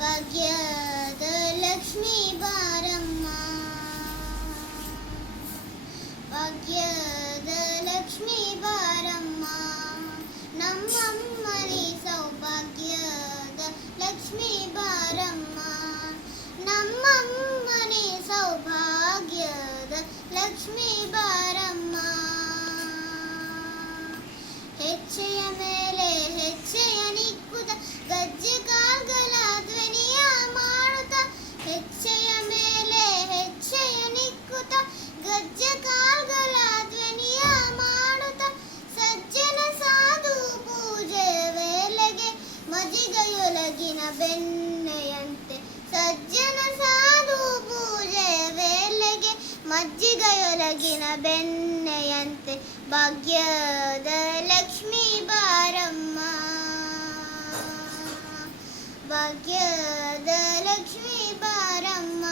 ಭಾಗ್ಯದ ಲಕ್ಷ್ಮೀ ಬಾರಮ್ಮ, ಭಾಗ್ಯದ ಲಕ್ಷ್ಮೀ ಬಾರಮ್ಮ, ನಮ್ಮಮ್ಮನಿ ಸೌಭಾಗ್ಯದ ಲಕ್ಷ್ಮೀ ಬಾರಮ್ಮ, ನಮ್ಮಮ್ಮನಿ ಸೌಭಾಗ್ಯದ ಲಕ್ಷ್ಮೀ ಬಾರಮ್ಮ. ಹೆಜ್ಜೆಯ ಮೇಲೆ ಹೆಜ್ಜೆಯ ನಿಕ್ಕುತ್ತ ಗಜ್ಜೆ ಕಾಲ್ಗಳ ಧ್ವನಿಯ ಮಾಡುತ್ತ, ಹೆಜ್ಜೆಯ ಮೇಲೆ ಹೆಜ್ಜೆಯ ನಿಕ್ಕುತ್ತ ಗಜ್ಜೆ ಕಾಲ್ಗಳ ಧ್ವನಿಯ ಮಾಡುತ್ತ, ಸಜ್ಜನ ಸಾಧು ಪೂಜೆ ವೇಳೆಗೆ ಮಜ್ಜಿಗೆಯೊಳಗಿನ ಬೆಣ್ಣೆಯಂತೆ, ಸಜ್ಜನ ಸಾಧು ಪೂಜೆ ವೇಳೆಗೆ ಮಜ್ಜಿಗೆಯೊಳಗಿನ ಬೆಣ್ಣೆಯಂತೆ, ಭಾಗ್ಯದ ಲಕ್ಷ್ಮೀ ಬಾರಮ್ಮ, ಭಾಗ್ಯದ ಲಕ್ಷ್ಮೀ ಬಾರಮ್ಮ.